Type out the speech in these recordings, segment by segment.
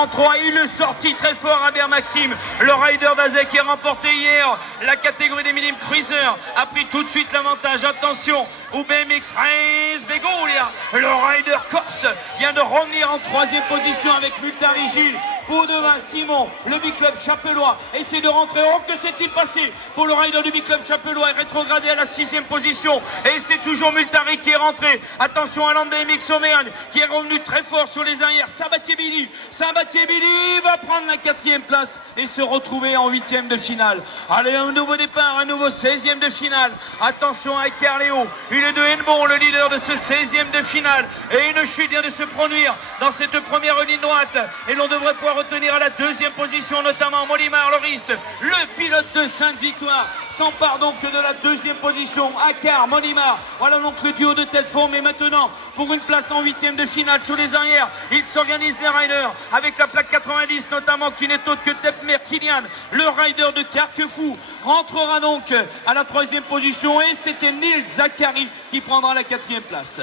En 3, il est sorti très fort à Maxime. Le rider d'Azek qui a remporté hier la catégorie des minimes cruiser a pris tout de suite l'avantage. Attention, UBMX Race Begolia. Le rider corse vient de revenir en 3e position avec Multarigile. Pour devant Simon, le Big Club Chapellois essaie de rentrer. Oh, que s'est-il passé pour le rider du Big Club Chapellois? Est rétrogradé à la 6e position. Et c'est toujours Multari qui est rentré. Attention à l'BMX Auvergne qui est revenu très fort sur les arrières. Sabatier Billy va prendre la 4e place et se retrouver en 8e de finale. Allez, un nouveau départ, un nouveau 16e de finale. Attention à Carléo. Il est de Henbon, le leader de ce 16e de finale. Et une chute vient de se produire dans cette première ligne droite. Et l'on devrait pouvoir retenir à la 2e position, notamment Molimar Loris, le pilote de Sainte-Victoire, s'empare donc de la 2e position. Akar, Molimar, voilà donc le duo de tête forme. Et maintenant, pour une place en 8e de finale sur les arrières, ils s'organisent les riders avec la plaque 90, notamment qui n'est autre que Tepmer Kylian, le rider de Carquefou, rentrera donc à la 3e position. Et c'était Nils Zachary qui prendra la 4e place.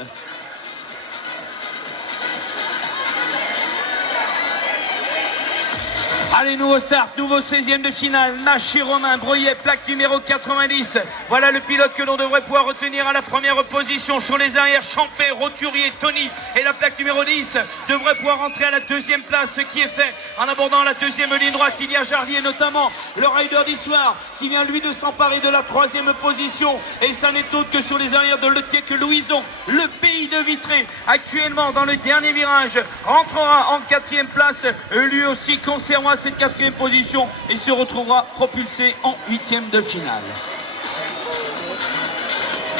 Allez, nouveau start, nouveau 16e de finale. Nash et Romain Breuillet, plaque numéro 90. Voilà le pilote que l'on devrait pouvoir retenir à la 1re position. Sur les arrières, Champé, Roturier, Tony. Et la plaque numéro 10 devrait pouvoir rentrer à la 2e place, ce qui est fait en abordant la 2e ligne droite. Il y a Jardier, notamment le rider d'histoire, qui vient lui de s'emparer de la 3e position. Et ça n'est autre que sur les arrières de Letier que Louison, le pays de Vitré, actuellement dans le dernier virage, rentrera en 4e place. Lui aussi conservera cette 4e position et se retrouvera propulsé en 8e de finale.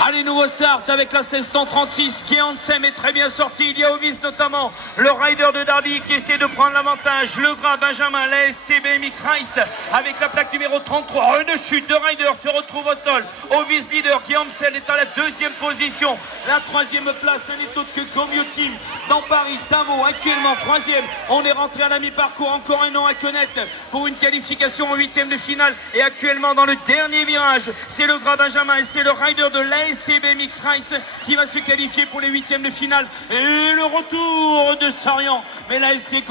Allez, nouveau start avec la 1636 qui Ansem est très bien sorti. Il y a Ovis notamment, le rider de Darby qui essaie de prendre l'avantage. Le Gras Benjamin, la STBMX Race avec la plaque numéro 33. Une chute de rider se retrouve au sol. Ovis leader qui Ansel est à la 2e position. La 3e place, ce n'est autre que Comio Team dans Paris. Tavo actuellement 3e. On est rentré à la mi-parcours. Encore un nom à connaître pour une qualification en 8e de finale. Et actuellement dans le dernier virage, c'est le Gras Benjamin et c'est le rider de la STBMX Race qui va se qualifier pour les 8e de finale. Et le retour de Sarian. Mais la ST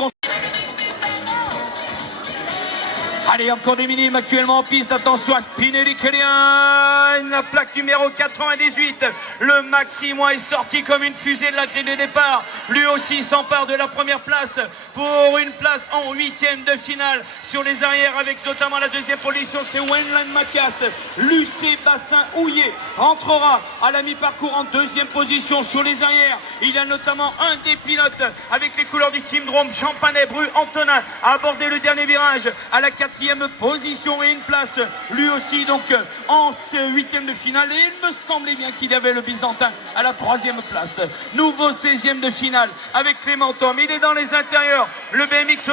Allez, encore des minimes actuellement en piste. Attention à Spinelli Kellyan, la plaque numéro 98. Le Maximois est sorti comme une fusée de la grille de départ. Lui aussi s'empare de la 1re place pour une place en 8e de finale. Sur les arrières avec notamment la 2e position, c'est Wenland Mathias. Lucé Bassin Houillet rentrera à la mi-parcours en 2e position. Sur les arrières, il y a notamment un des pilotes avec les couleurs du Team Drôme, Champanet, Bru, Antonin, a abordé le dernier virage à la 4e position et une place lui aussi donc en 8e de finale. Et il me semblait bien qu'il y avait le Byzantin à la 3e place. Nouveau 16e de finale avec Clément Tom. Il est dans les intérieurs. Le BMX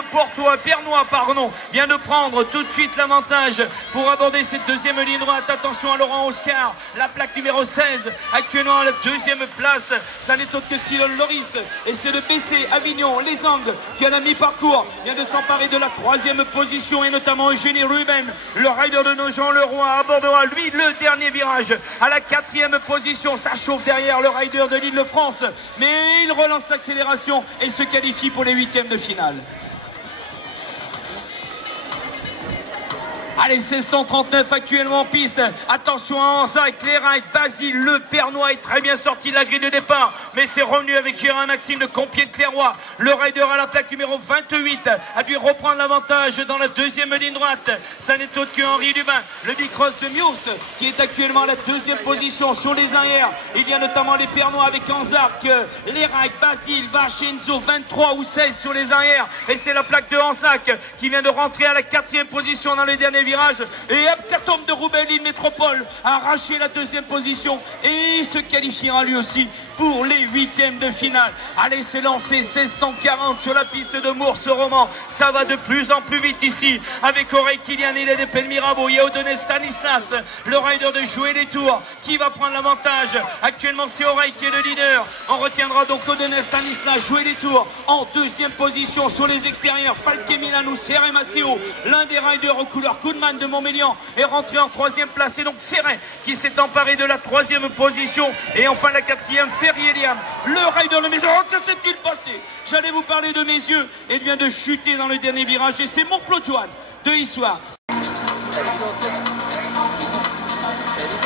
Pernois vient de prendre tout de suite l'avantage pour aborder cette 2e ligne droite. Attention à Laurent Oscar, la plaque numéro 16 actuellement à la 2e place. Ça n'est autre que Silon Loris et c'est le BC Avignon Les Angles qui à la mi-parcours vient de s'emparer de la 3e position et notamment Eugénie Ruben, le rider de Nogent Leroy, abordera lui le dernier virage à la 4e position. Ça chauffe derrière le rider de l'Île-de-France, mais il relance l'accélération et se qualifie pour les 8e de finale. Allez, c'est 139 actuellement en piste. Attention à Anzac, les rides. Basile, le Pernois est très bien sorti de la grille de départ. Mais c'est revenu avec Gérard Maxime de Compiègne-Clairoy. Le rider à la plaque numéro 28 a dû reprendre l'avantage dans la 2e ligne droite. Ça n'est autre que Henri Lubin, le Bicross de Mius, qui est actuellement à la 2e position. Sur les arrières, il y a notamment les Pernois avec Anzac, les rides, Basile, Varchenzo, 23 ou 16 sur les arrières. Et c'est la plaque de Anzac qui vient de rentrer à la 4e position dans le dernier virage. Et Aptertom de Roubaix-Lille Métropole a arraché la 2e position et se qualifiera lui aussi pour les 8e de finale. Allez, c'est lancé 1640 sur la piste de Mours-Roman. Ça va de plus en plus vite ici avec Oreille Kylian et les Pen Mirabeau. Il y a Odenez Stanislas, le rider de Jouer les Tours, qui va prendre l'avantage. Actuellement, c'est Oreille qui est le leader. On retiendra donc Odenez Stanislas, Jouer les Tours en 2e position. Sur les extérieurs, Falke Milanou, Serré Maceo, l'un des riders aux couleurs Goodman de Montmélian est rentré en 3e place. Et donc Serré qui s'est emparé de la 3e position. Et enfin la 4e, Ferrier-Liam, le rider de mes yeux. Oh, que s'est-il passé? J'allais vous parler de mes yeux. Il vient de chuter dans le dernier virage et c'est mon Claude Joanne de Issoire.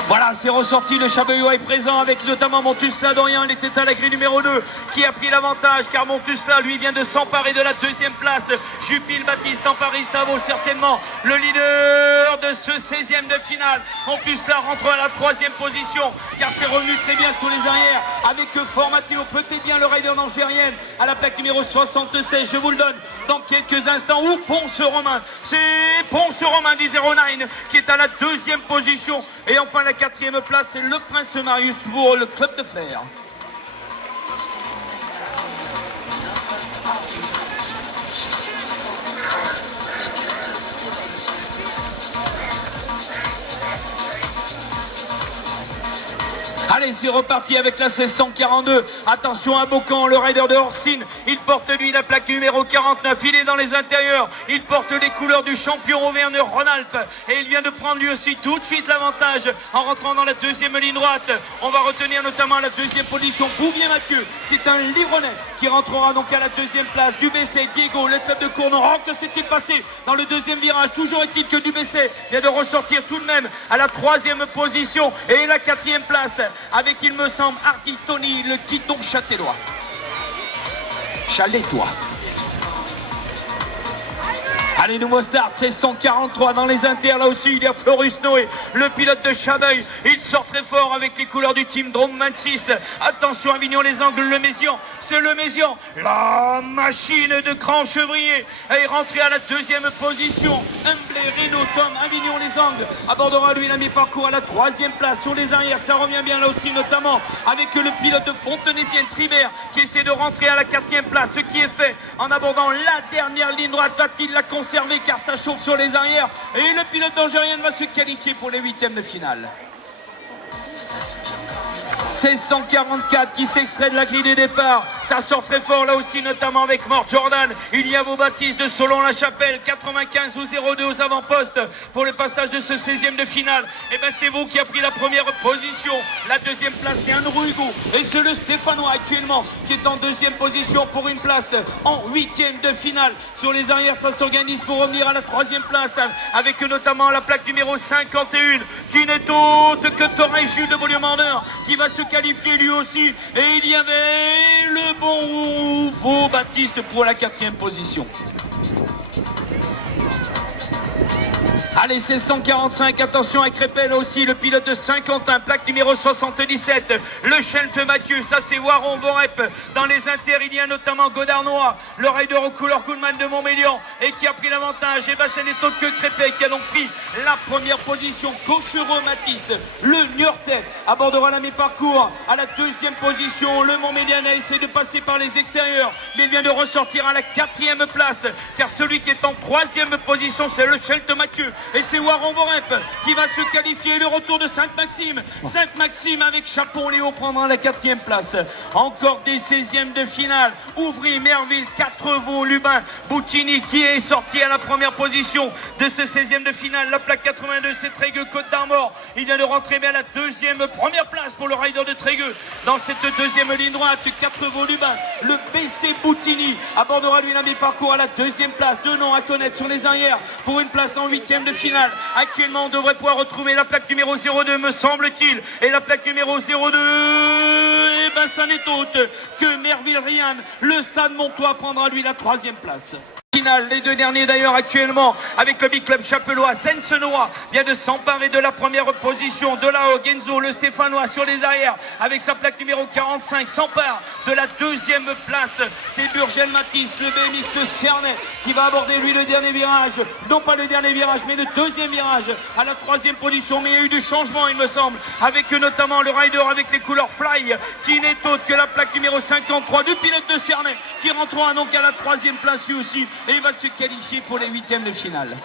Voilà, c'est ressorti, le Chabeuillois est présent avec notamment Montusla Dorian, il était à la grille numéro 2 qui a pris l'avantage car Montusla lui vient de s'emparer de la deuxième place. Jupil Baptiste en Paris-Stade vaut certainement le leader de ce 16e de finale. Montusla rentre à la 3e position car c'est revenu très bien sur les arrières avec Fort Matteo, peut-être bien le rider d'Angérienne à la plaque numéro 76, je vous le donne dans quelques instants. Ou Ponce-Romain, c'est Ponce-Romain du 09 qui est à la 2e position et enfin la 4e place, c'est le Prince Marius pour le Club de Fer. Allez, c'est reparti avec la 1642. Attention à Bocan, le rider de Orsine. Il porte lui la plaque numéro 49. Il est dans les intérieurs. Il porte les couleurs du champion Auvergne-Rhône-Alpes. Et il vient de prendre lui aussi tout de suite l'avantage en rentrant dans la 2e ligne droite. On va retenir notamment la 2e position Bouvier Mathieu. C'est un Livronais qui rentrera donc à la 2e place. Dubessé, Diego, le club de Cournon. Oh, que s'est-il passé dans le 2e virage? Toujours est-il que Dubessé vient de ressortir tout de même à la 3e position. Et la 4e place avec, il me semble, Artie Tony, le guidon châtellois. Chalétois. Allez, nouveau start, c'est 143 dans les inters. Là aussi, il y a Florus Noé, le pilote de Chabeuil. Il sort très fort avec les couleurs du team Drôme 26. Attention, Avignon-les-Angles, le Mézian. C'est le Mézian, la machine de Cran-Chevrier. Elle est rentrée à la 2e position. Humblé, Renault, Tom, Avignon-les-Angles abordera lui la mi-parcours à la 3e place. Sur les arrières, ça revient bien là aussi, notamment avec le pilote de Fontenaisienne, Tribert, qui essaie de rentrer à la 4e place. Ce qui est fait en abordant la dernière ligne droite. Va-t-il la conserver car ça chauffe sur les arrières? Et le pilote d'Angérienne va se qualifier pour les 8e de finale. C'est 144 qui s'extrait de la grille des départs. Ça sort très fort là aussi, notamment avec Mort Jordan. Il y a vos Baptiste de Solon-la-Chapelle, 95 ou 02 aux avant-postes pour le passage de ce 16e de finale. Et bien c'est vous qui a pris la première position. La 2e place, c'est Andrew Hugo. Et c'est le Stéphanois actuellement qui est en 2e position pour une place en 8e de finale. Sur les arrières, ça s'organise pour revenir à la 3e place avec notamment la plaque numéro 51 qui n'est autre que Torres Jules de Volume-en-Or qui va se qualifier lui aussi. Et il y avait le bon Vaux Baptiste pour la 4e position. Allez, c'est 145, attention à Crépel aussi, le pilote de Saint-Quentin, plaque numéro 77, le Chelte Mathieu, ça c'est Waron Vorep. Dans les inters, il y a notamment Godarnois, le rider aux couleurs Goodman de Montmélian, et qui a pris l'avantage. Et bien, ce n'est autre que Crépel qui a donc pris la première position. Cochereau Matisse, le Niortais, abordera la mi-parcours à la 2e position. Le Montmélian a essayé de passer par les extérieurs, mais vient de ressortir à la 4e place, car celui qui est en 3e position, c'est le Chelte Mathieu. Et c'est Waron Vorep qui va se qualifier. Le retour de Sainte-Maxime. Sainte-Maxime avec Chapon-Léo prendra la 4e place. Encore des 16e de finale. Ouvry, Merville, 4 Vaux, Lubin, Boutini qui est sorti à la première position de ce 16e de finale. La plaque 82, c'est Trégueux, Côte d'Armor. Il vient de rentrer mais à la 2e première place pour le rider de Trégueux. Dans cette 2e ligne droite, 4 Vaux, Lubin. Le BC Boutini abordera lui la mi-parcours à la 2e place. 2 noms à connaître sur les arrières pour une place en 8e de finale. Actuellement, on devrait pouvoir retrouver la plaque numéro 02, me semble-t-il. Et la plaque numéro 02, et ben ça n'est autre que Merville-Rian. Le Stade Montois prendra lui la 3e place. Les 2 derniers d'ailleurs actuellement avec le Big Club Chapellois. Zensenois vient de s'emparer de la première position. De là-haut, Genzo, le Stéphanois sur les arrières avec sa plaque numéro 45 s'empare de la 2e place. C'est Burgel Matisse, le BMX de Cernay qui va aborder lui le dernier virage. Non pas le dernier virage mais le 2e virage à la 3e position. Mais il y a eu du changement il me semble avec notamment le rider avec les couleurs Fly qui n'est autre que la plaque numéro 53 du pilote de Cernay qui rentrera donc à la 3e place lui aussi. Et il va se qualifier pour les 8e de finale.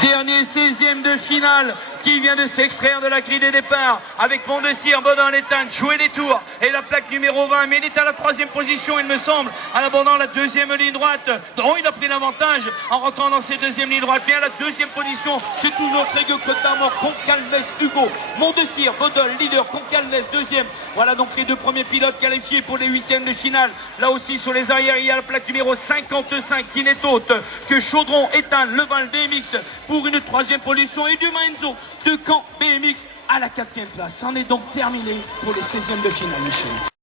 Dernier 16e de finale qui vient de s'extraire de la grille des départs avec Pont-de-Cyr, Baudin, l'éteinte, jouer des tours et la plaque numéro 20, mais il est à la 3e position il me semble, en abordant la 2e ligne droite. Donc il a pris l'avantage en rentrant dans cette 2e ligne droite, mais à la 2e position c'est toujours Trégueux, Côte-d'Armor, Concalves, Hugo, Pont-de-Cyr, Baudin, leader, Concalves 2e. Voilà donc les 2 premiers pilotes qualifiés pour les 8e de finale. Là aussi sur les arrières il y a la plaque numéro 55 qui n'est autre que Chaudron, Étain, Leval, BMX pour une 3e position et du Mainzo de Caen BMX à la 4e place. C'en est donc terminé pour les 16e de finale, Michel.